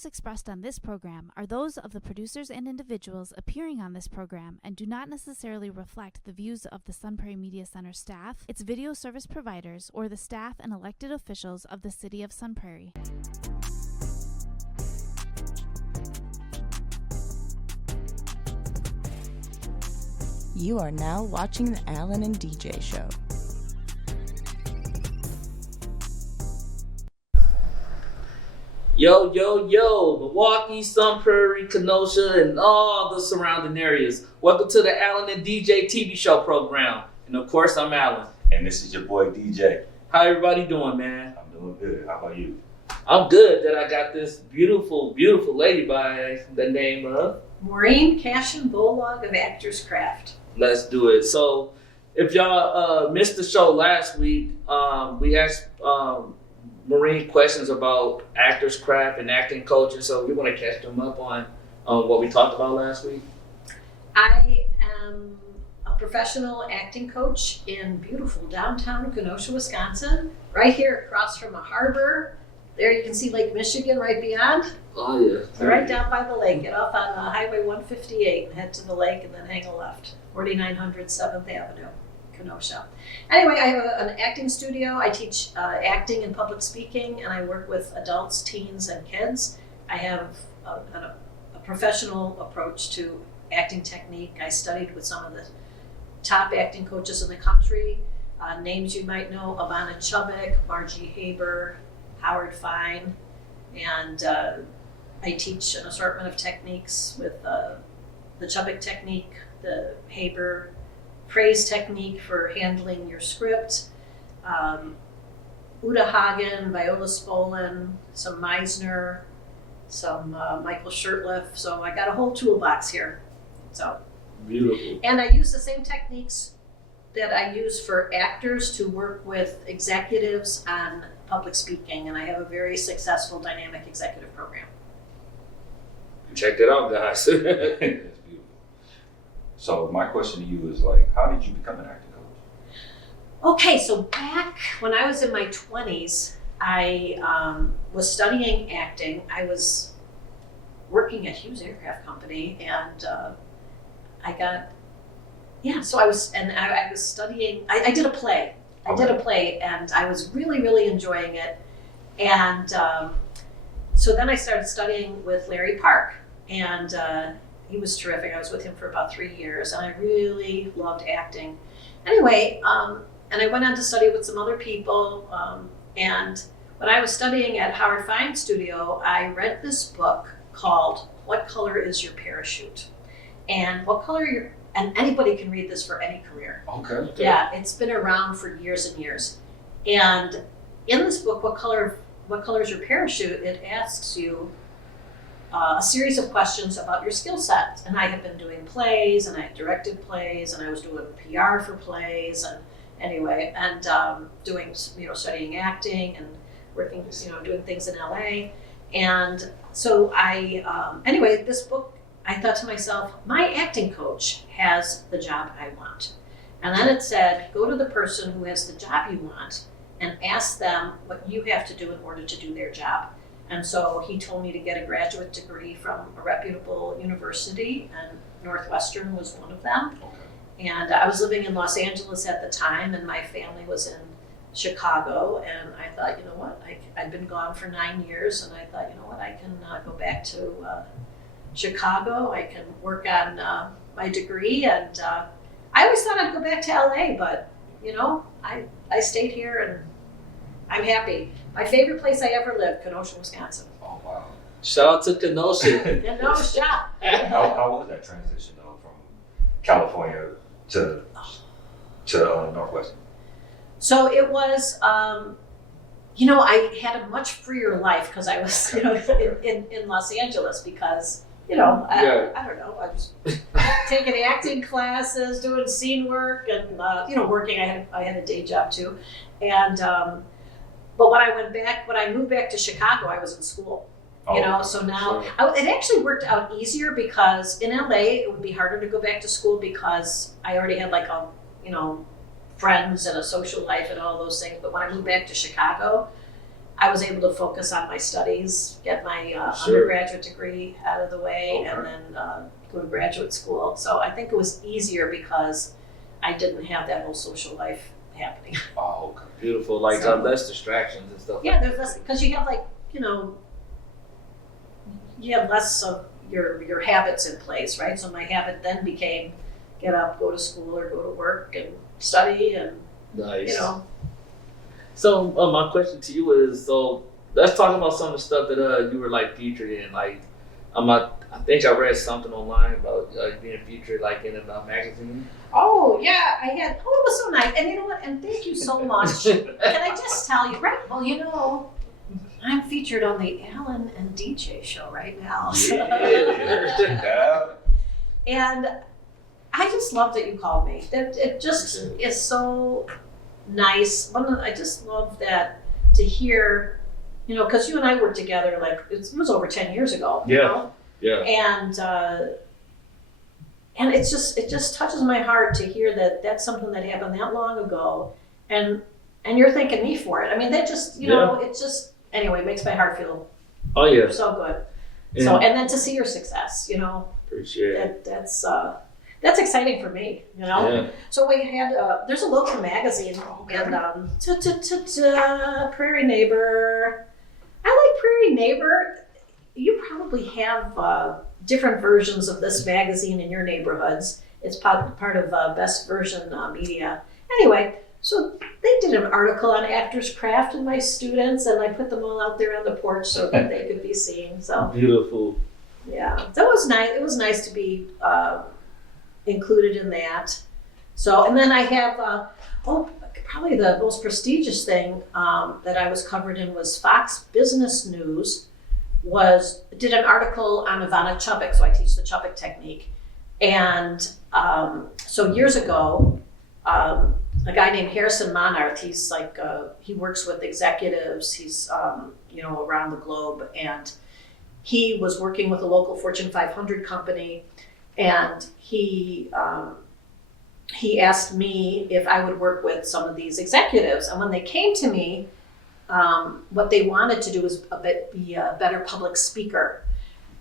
views expressed on this program are those of the producers and individuals appearing on this program and do not necessarily reflect the views of the Sun Prairie Media Center staff, its video service providers, or the staff and elected officials of the City of Sun Prairie. You are now watching the Alan and DJ Show. Yo, Milwaukee, Sun Prairie, Kenosha, and all the surrounding areas. Welcome to the Alan and DJ TV show program. And of course, I'm Alan. And this is your boy, DJ. How everybody doing, man? I'm doing good. How about you? I'm good that I got this beautiful lady by the name of Maureen Cashin-Bolog of Actors Craft. Let's do it. So, if y'all missed the show last week, we asked Maureen questions about Actors Craft and acting coaching. So we want to catch them up on what we talked about last week. I am a professional acting coach in beautiful downtown Kenosha, Wisconsin, right here across from a harbor. There you can see Lake Michigan right beyond. Oh, yeah. So right down by the lake. Get off on Highway 158 and head to the lake and then hang a left. 4900 7th Avenue, Kenosha. Anyway, I have an acting studio. I teach acting and public speaking, and I work with adults, teens, and kids. I have a professional approach to acting technique. I studied with some of the top acting coaches in the country. Names you might know: Ivana Chubbuck, Margie Haber, Howard Fine, and I teach an assortment of techniques with the Chubbuck technique, the Haber praise technique for handling your script, Uta Hagen, Viola Spolin, some Meisner, some Michael Shurtleff. So I got a whole toolbox here. So Beautiful. And I use the same techniques that I use for actors to work with executives on public speaking, and I have a very successful dynamic executive program. Check that out, guys. That's beautiful. So my question to you is how did you become an acting coach? Okay, so back when I was in my 20s, I was studying acting. I was working at Hughes Aircraft Company, and so I was studying. I did a play. And I was really enjoying it. And so then I started studying with Larry Park, and he was terrific. I was with him for about 3 years, and I really loved acting. Anyway, and I went on to study with some other people. And when I was studying at Howard Fine Studio, I read this book called What Color Is Your Parachute? And and anybody can read this for any career. Okay. Yeah, it's been around for years and years. And in this book, What Color is Your Parachute? It asks you a series of questions about your skill set. And I had been doing plays, and I had directed plays, and I was doing PR for plays, and anyway, and doing, studying acting and working, doing things in LA. And so anyway, this book, I thought to myself, my acting coach has the job I want. And then it said, go to the person who has the job you want and ask them what you have to do in order to do their job. And so he told me to get a graduate degree from a reputable university, and Northwestern was one of them. Okay. And I was living in Los Angeles at the time, and my family was in Chicago, and I thought, you know what, I'd been gone for 9 years, and I thought, you know what, I can go back to Chicago. I can work on my degree, and I always thought I'd go back to LA, but I stayed here, and I'm happy. My favorite place I ever lived, Kenosha, Wisconsin. Oh, wow. Shout out to Kenosha. Kenosha. How was that transition, though, from California to Northwestern? So it was, I had a much freer life because I was, in Los Angeles because, I don't know, I was taking acting classes, doing scene work, and working. I had a day job too, and but when I moved back to Chicago, I was in school. So now it actually worked out easier because in LA it would be harder to go back to school because I already had friends and a social life and all those things. But when I moved back to Chicago, I was able to focus on my studies, get my Sure. undergraduate degree out of the way, and Okay. then go to graduate school. So I think it was easier because I didn't have that whole social life happening. Oh, okay. Beautiful, like So- less distractions and stuff. Yeah, there's less, because you have like, you know, you have less of your habits in place, right? So my habit then became get up, go to school or go to work and study and, Nice. you know. So my question to you is, so let's talk about some of the stuff that you were like featured in. Like, I think I read something online about being featured like in a magazine. Oh, yeah, I had, it was so nice. And you know what? And thank you so much. Can I just tell you, right? Well, you know, I'm featured on the Alan and DJ show right now. Yeah. And I just love that you called me. It just is so nice. I just love that to hear, you know, because you and I worked together like it was over 10 years ago. You Yeah. know? Yeah. And it just touches my heart to hear that that's something that happened that long ago, and you're thanking me for it. I mean, that just, you know, it just, anyway, makes my heart feel Oh yeah. so good. Yeah. So, and then to see your success, you know, Appreciate it. that's exciting for me, you know. Yeah. So we had there's a local magazine and Prairie Neighbor. I like Prairie Neighbor. You probably have different versions of this magazine in your neighborhoods. It's part of Best Version Media. Anyway, so they did an article on Actors Craft and my students, and I put them all out there on the porch so that they could be seen. So Beautiful. yeah, that was nice. It was nice to be included in that. So, and then I have, probably the most prestigious thing that I was covered in was Fox Business News did an article on Ivana Chubbuck. So I teach the Chubbuck technique. And so years ago, a guy named Harrison Monarth, he's like, he works with executives, he's, you know, around the globe. And he was working with a local Fortune 500 company, and he asked me if I would work with some of these executives. And when they came to me, what they wanted to do was be a better public speaker.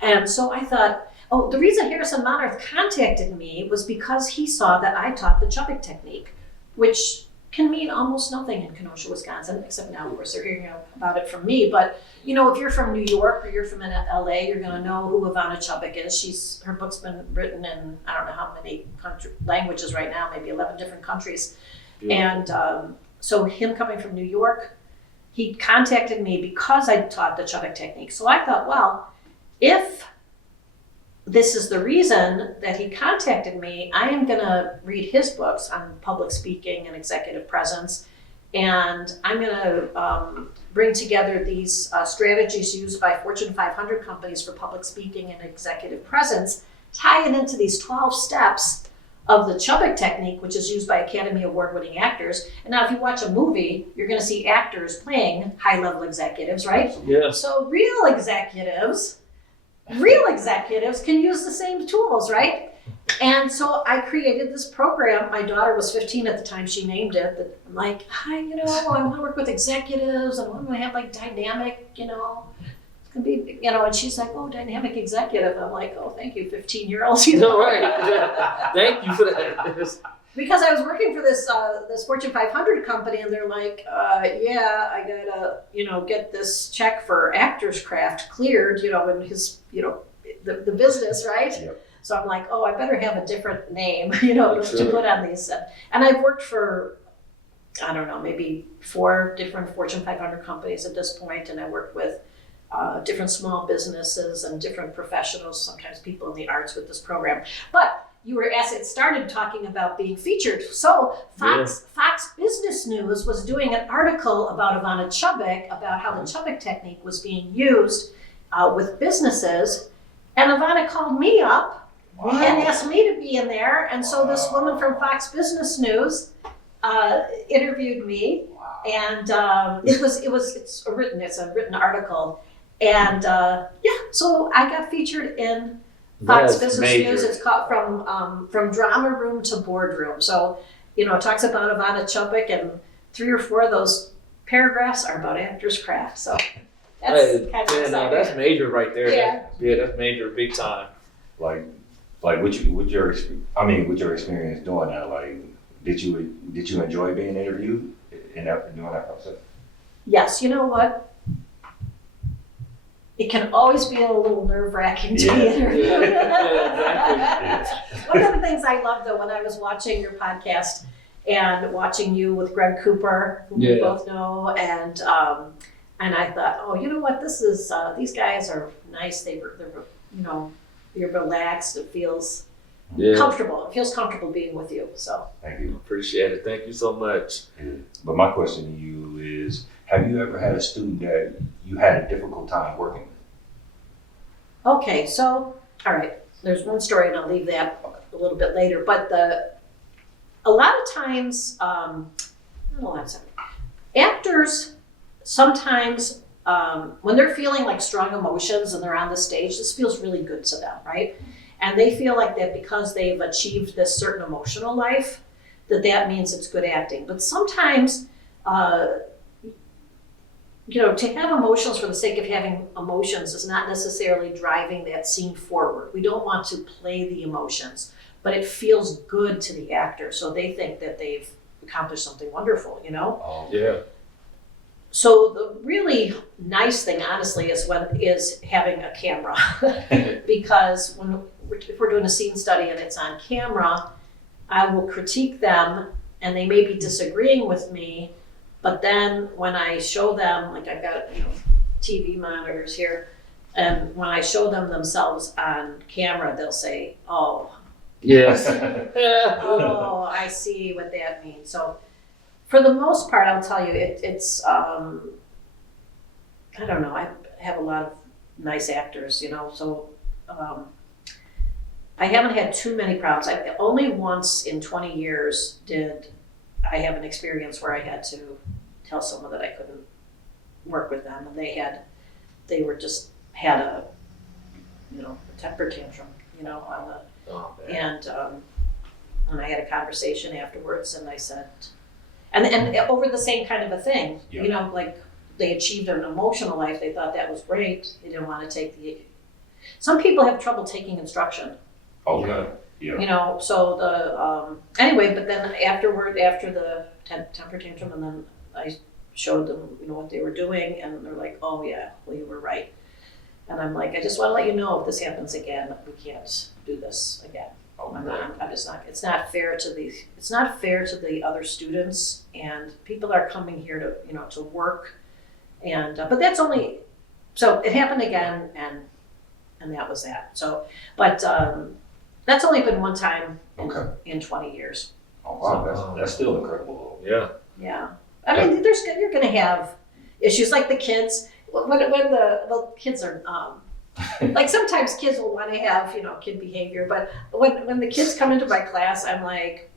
And so I thought, the reason Harrison Monarth contacted me was because he saw that I taught the Chubbuck technique, which can mean almost nothing in Kenosha, Wisconsin, except now, of course, they're hearing about it from me. But, you know, if you're from New York or you're from LA, you're going to know who Ivana Chubbuck is. Her book's been written in, I don't know how many languages right now, maybe 11 different countries. Beautiful. And so him coming from New York, he contacted me because I taught the Chubbuck technique. So I thought, well, if this is the reason that he contacted me, I am going to read his books on public speaking and executive presence, and I'm going to bring together these strategies used by Fortune 500 companies for public speaking and executive presence, tie it into these 12 steps of the Chubbuck technique, which is used by Academy Award-winning actors. And now if you watch a movie, you're going to see actors playing high-level executives, right? Yeah. So real executives can use the same tools, right? And so I created this program. My daughter was 15 at the time. She named it. That I'm like, hi, you know, I want to work with executives, and I want to have like dynamic, you know, it's gonna be, you know. And she's like, oh, dynamic executive. I'm like, oh, thank you, 15-year-olds. You know, No, right. Thank you for that. because I was working for this Fortune 500 company, and they're like, yeah, I gotta, you know, get this check for Actors Craft cleared, you know, in his, you know, the business, right? Yep. So I'm like, oh, I better have a different name, you know, Sure. to put on these. And I've worked for, I don't know, maybe 4 different Fortune 500 companies at this point, and I worked with different small businesses and different professionals, sometimes people in the arts with this program. But you were asked, it started talking about being featured. So Fox Business News was doing an article about Ivana Chubbuck, about how the Chubbuck technique was being used with businesses. And Ivana called me up and asked me to be in there. And so this woman from Fox Business News interviewed me. Wow. And it's a written article. And so I got featured in Fox That's Business major. News. It's called From Drama Room to Boardroom. So, you know, it talks about Ivana Chubbuck, and 3 or 4 of those paragraphs are about actors' craft. So that's Hey, kind of yeah, no, that's exciting. major right there. Yeah. That's major, big time. Like with your experience doing that, like, did you enjoy being interviewed doing that process? Yes, you know what? It can always be a little nerve-wracking to be Yeah. interviewed. Yeah, One of the things I loved though when I was watching your podcast and watching you with Greg Cooper, who we Yeah. both know, and I thought, oh, you know what? This is these guys are nice. They're you're relaxed. It feels Yeah, comfortable. It feels comfortable being with you. So Thank you. appreciate it. Thank you so much. Yeah. But my question to you is, have you ever had a student that you had a difficult time working with? okay, so all right. There's one story, and I'll leave that a little bit later. But a lot of times, not a lot of times, actors sometimes when they're feeling like strong emotions and they're on the stage, this feels really good to them, right? And they feel like that because they've achieved this certain emotional life, that means it's good acting. But sometimes, to have emotions for the sake of having emotions is not necessarily driving that scene forward. We don't want to play the emotions, but it feels good to the actor, so they think that they've accomplished something wonderful, Yeah. So the really nice thing, honestly, is having a camera, because if we're doing a scene study and it's on camera, I will critique them, and they may be disagreeing with me, but then when I show them, like I've got TV monitors here, and when I show them themselves on camera, they'll say, "Oh, Yes. oh, I see what that means." So for the most part, I'll tell you, it's I don't know, I have a lot of nice actors, so I haven't had too many problems. Only once in 20 years did I have an experience where I had to tell someone that I couldn't work with them, and they had a temper tantrum, on the Oh, man. and I had a conversation afterwards, and I said, and over the same kind of a thing, Yeah. like they achieved an emotional life, they thought that was great, they didn't want to take some people have trouble taking instruction, Okay. Yeah. so anyway, but then after the temper tantrum, and then I showed them, what they were doing, and they're like, "Oh yeah, well you were right." And I'm like, "I just want to let you know, if this happens again, we can't do this again. I'm just not. It's not fair to the other students, and people are coming here to to work, and but that's only, so it happened again, and that was that. So, but that's only been one time in 20 years. Oh wow, that's still incredible. Yeah. Yeah, I mean, you're going to have issues like the kids. When the kids are like, sometimes kids will want to have kid behavior, but when the kids come into my class, I'm like,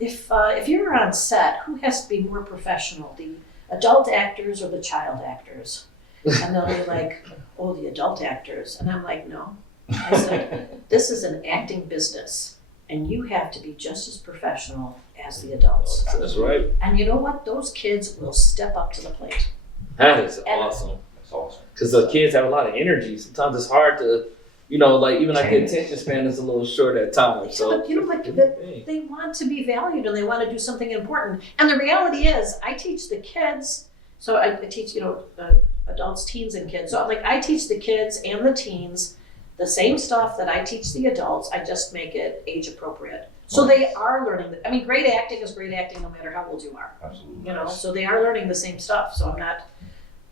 if you're on set, who has to be more professional, the adult actors or the child actors? And they'll be like, "Oh, the adult actors," and I'm like, "No," I said, "This is an acting business, and you have to be just as professional as the adults." That's right. And you know what? Those kids will step up to the plate. That is And- awesome. That's awesome. Because the kids have a lot of energy. Sometimes it's hard to, even like the Change. attention span is a little short at times. So But they want to be valued, and they want to do something important. And the reality is, I teach the kids. So I teach, adults, teens, and kids. So I teach the kids and the teens the same stuff that I teach the adults. I just make it age appropriate. So they are learning. I mean, great acting is great acting no matter how old you are. Absolutely. So they are learning the same stuff. So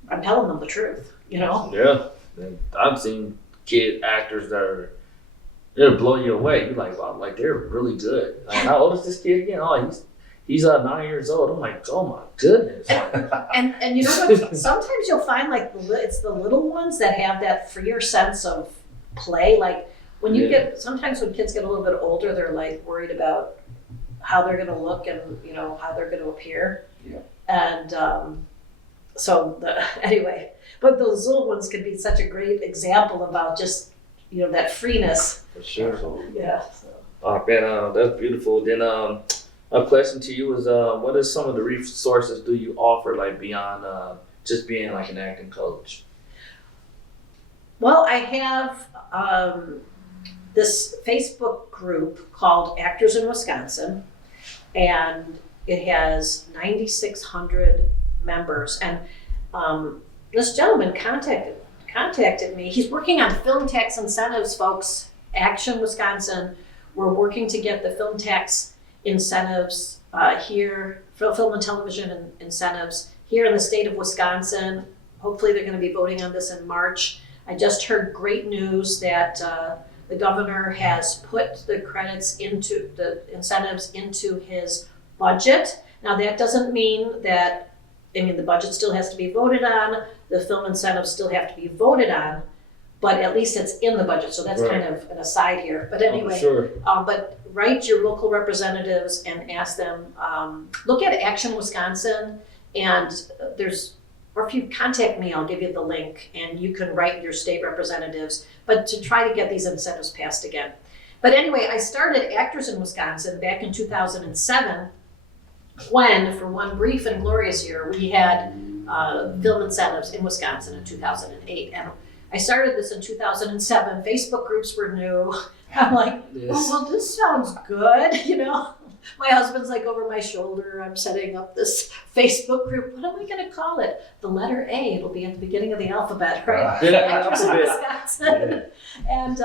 I'm telling them the truth. yeah, I've seen kid actors that they'll blow you away. You're like, wow, like they're really good. Like, how old is this kid again? Oh, he's 9 years old. I'm like, oh my goodness. And you know what? Sometimes you'll find it's the little ones that have that freer sense of play. Like when you sometimes when kids get a little bit older, they're like worried about how they're going to look and how they're going to appear. Yeah. And anyway, but those little ones could be such a great example about just that freeness. For sure. Absolutely. Yeah. So. Oh man, that's beautiful. Then A question to you is, what are some of the resources do you offer, like beyond just being like an acting coach? Well, I have this Facebook group called Actors in Wisconsin, and it has 9,600 members. And this gentleman contacted me. He's working on film tax incentives, folks. Action Wisconsin, we're working to get the film tax incentives here, film and television incentives here in the state of Wisconsin. Hopefully they're going to be voting on this in March. I just heard great news that the governor has put the credits into the incentives into his budget. Now that doesn't mean that, the budget still has to be voted on, the film incentives still have to be voted on, but at least it's in the budget, so that's kind of an aside here. But anyway, Sure. but write your local representatives and ask them, look at Action Wisconsin, and or if you contact me, I'll give you the link, and you can write your state representatives, but to try to get these incentives passed again. But anyway, I started Actors in Wisconsin back in 2007, when, for one brief and glorious year, we had film incentives in Wisconsin in 2008. And I started this in 2007. Facebook groups were new. I'm like, oh, well, this sounds good, My husband's like over my shoulder. I'm setting up this Facebook group. What am I going to call it? The letter A. It'll be at the beginning of the alphabet, right? Actors in Wisconsin. And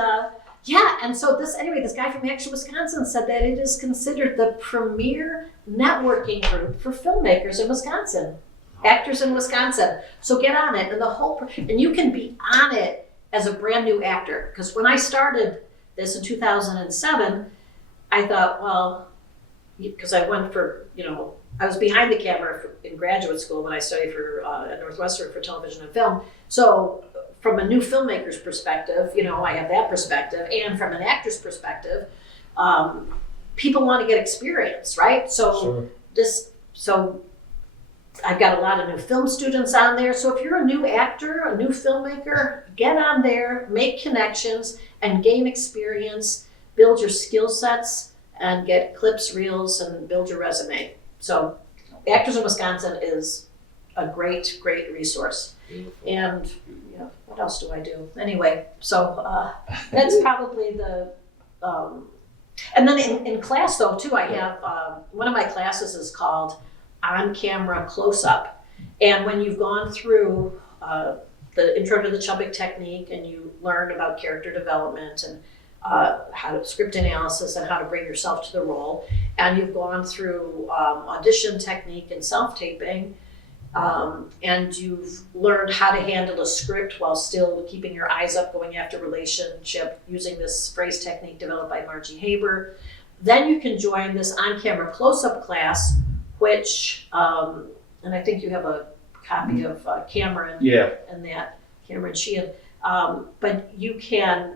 and so this guy from Action Wisconsin said that it is considered the premier networking group for filmmakers in Wisconsin. Actors in Wisconsin. So get on it, and you can be on it as a brand new actor. Because when I started this in 2007, I thought, well, because I went for, I was behind the camera in graduate school when I studied at Northwestern for television and film. So from a new filmmaker's perspective, I have that perspective, and from an actor's perspective, people want to get experience, right? So Sure. I've got a lot of new film students on there. So if you're a new actor, a new filmmaker, get on there, make connections, and gain experience, build your skill sets, and get clips, reels, and build your resume. So Actors in Wisconsin is a great, great resource. Beautiful. And what else do I do? Anyway, so that's probably the, and then in class though too, I have, one of my classes is called On Camera Close-Up. And when you've gone through the intro to the Chubbuck technique, and you learn about character development and how to script analysis and how to bring yourself to the role, and you've gone through audition technique and self-taping, and you've learned how to handle a script while still keeping your eyes up, going after relationship, using this phrase technique developed by Margie Haber, then you can join this on-camera close-up class, which, and I think you have a copy of Cameron and that, Cameron Sheehan, but you can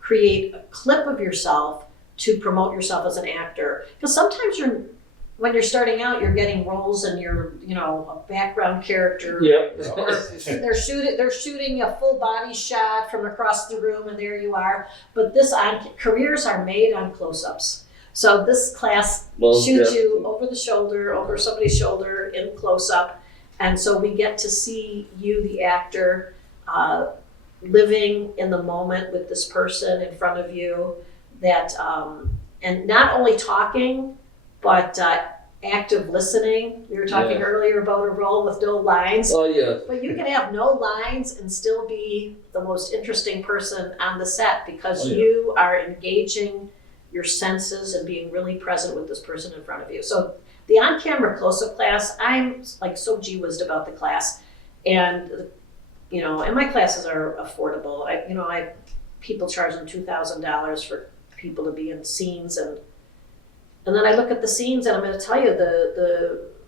create a clip of yourself to promote yourself as an actor. Because sometimes when you're starting out, you're getting roles and you're, a background character. Yep. Or they're shooting a full body shot from across the room, and there you are. But careers are made on close-ups. So this class shoots you over the shoulder, over somebody's shoulder in close-up. And so we get to see you, the actor, living in the moment with this person in front of you, that and not only talking, but active listening. We were talking earlier about a role with no lines. Oh yeah. But you can have no lines and still be the most interesting person on the set, because you are engaging your senses and being really present with this person in front of you. So the on-camera close-up class, I'm like so gee-whizzed about the class, and and my classes are affordable. I people charging $2,000 for people to be in scenes, and then I look at the scenes, and I'm going to tell you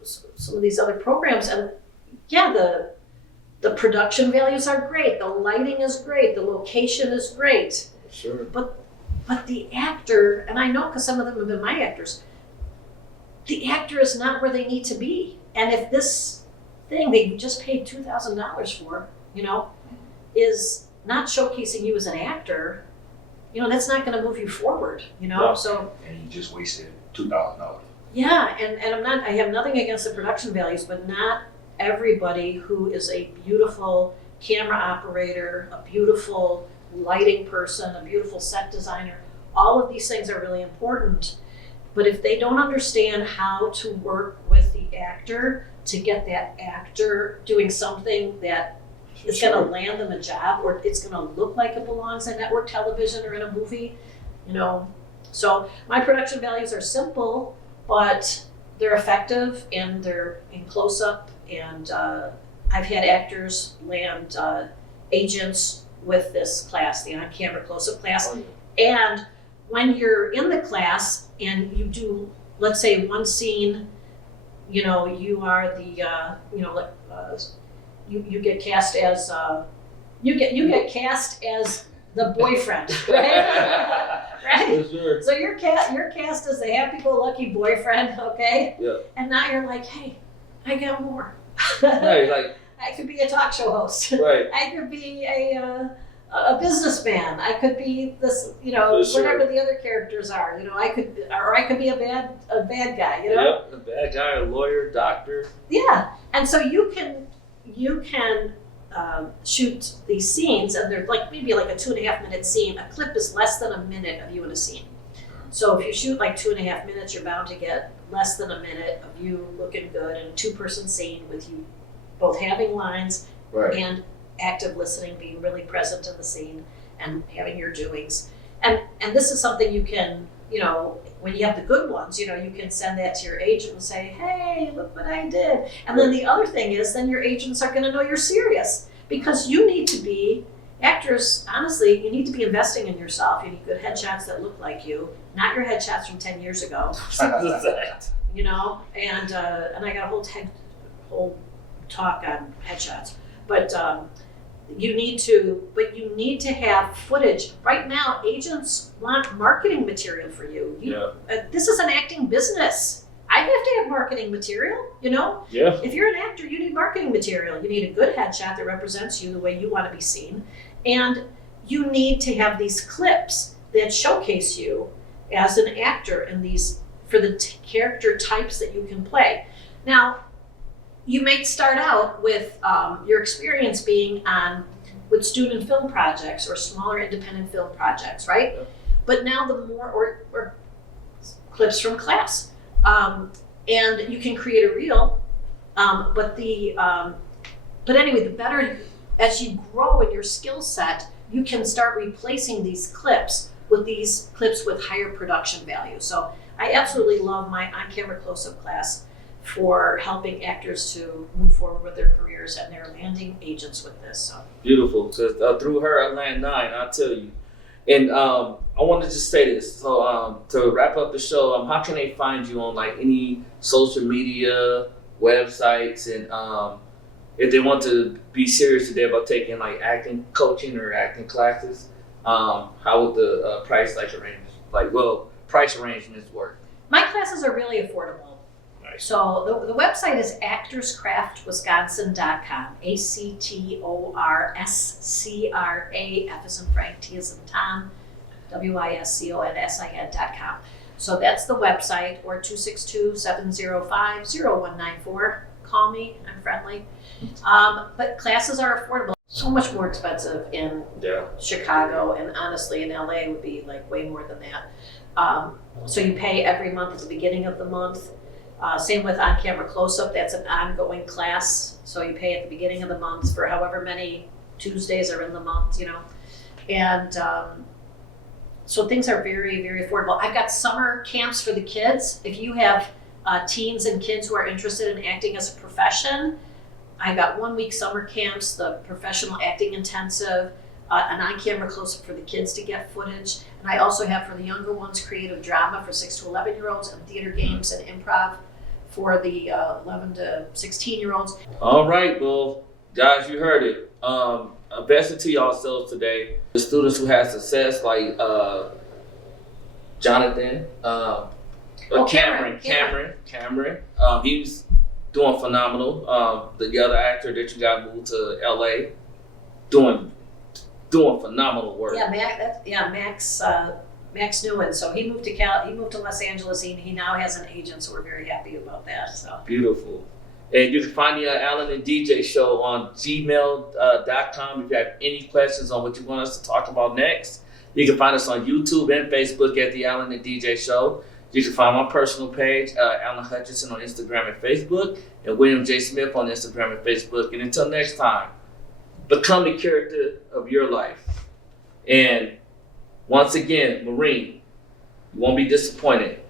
some of these other programs, and the production values are great, the lighting is great, the location is great. Sure. But the actor, and I know because some of them have been my actors, the actor is not where they need to be. And if this thing they just paid $2,000 for, is not showcasing you as an actor, that's not going to move you forward, Yeah. So And you just wasted $2,000. Yeah, and I have nothing against the production values, but not everybody who is a beautiful camera operator, a beautiful lighting person, a beautiful set designer, all of these things are really important. But if they don't understand how to work with the actor to get that actor doing something that is going to land them a job, or it's going to look like it belongs on network television or in a movie, So my production values are simple, but they're effective and they're in close up. And I've had actors land agents with this class, the on-camera close-up class. And when you're in the class and you do, let's say, one scene, you are the, you get cast as, you get cast as the boyfriend, right? Right? Sure. So you're cast as the happy-go-lucky boyfriend, okay? Yeah. And now you're like, hey, I got more. Right, like, I could be a talk show host. right. I could be a businessman. I could be this, For sure. whatever the other characters are. I could be a bad guy. Yep, a bad guy, a lawyer, doctor. Yeah, and so you can shoot these scenes, and they're maybe like a 2.5 minute scene. A clip is less than a minute of you in a scene. So if you shoot like 2.5 minutes, you're bound to get less than a minute of you looking good in a 2-person scene with you both having lines Right. and active listening, being really present in the scene and having your doings. And this is something you can, when you have the good ones, you can send that to your agent and say, hey, look what I did. And then the other thing is, then your agents are going to know you're serious, because you need to be, actors, honestly, you need to be investing in yourself. You need good headshots that look like you, not your headshots from 10 years ago. And I got a whole talk on headshots. But you need to have footage. Right now, agents want marketing material for you. This is an acting business. I have to have marketing material, Yeah. If you're an actor, you need marketing material. You need a good headshot that represents you the way you want to be seen. And you need to have these clips that showcase you as an actor and for the character types that you can play. Now, you may start out with your experience being with student film projects or smaller independent film projects, right? Yeah. But now the more, or clips from class. And you can create a reel, but anyway, the better, as you grow in your skill set, you can start replacing these clips with higher production value. So I absolutely love my on-camera close-up class for helping actors to move forward with their careers, and they're landing agents with this. So Beautiful. Because through her, I land 9, I'll tell you. And I wanted to just say this. So to wrap up the show, how can they find you on any social media, websites, and if they want to be serious today about taking acting coaching or acting classes, how would the price arrangements work? my classes are really affordable. Nice. So the website is actorscraftwisconsin.com, ACTORSCRA, F as in Frank, T as in Tom, WISCONSIN.com. So that's the website, or 262-705-0194. Call me, I'm friendly. But classes are affordable. So much more expensive in Chicago, and honestly in LA would be way more than that. So you pay every month at the beginning of the month. Same with on-camera close-up, that's an ongoing class. So you pay at the beginning of the month for however many Tuesdays are in the month, And so things are very, very affordable. I've got summer camps for the kids. If you have teens and kids who are interested in acting as a profession, I've got 1-week summer camps, the professional acting intensive, an on-camera close-up for the kids to get footage. And I also have for the younger ones creative drama for 6 to 11-year-olds, and theater games and improv for the 11 to 16-year-olds. All right, well, guys, you heard it. Invest into yourselves today. The students who had success, like Jonathan, Cameron. He's doing phenomenal. The other actor that you got moved to LA, doing phenomenal work. Yeah, Max Max Newen. So he moved to Los Angeles. He now has an agent, so we're very happy about that. So Beautiful. And you can find the Alan and DJ show on gmail.com if you have any questions on what you want us to talk about next. You can find us on YouTube and Facebook at the Alan and DJ show. You can find my personal page, Alan Hutchinson, on Instagram and Facebook, and William J. Smith on Instagram and Facebook. And until next time, become the character of your life. And once again, Marine, you won't be disappointed.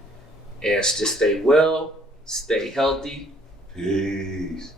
And just stay well, stay healthy. Peace.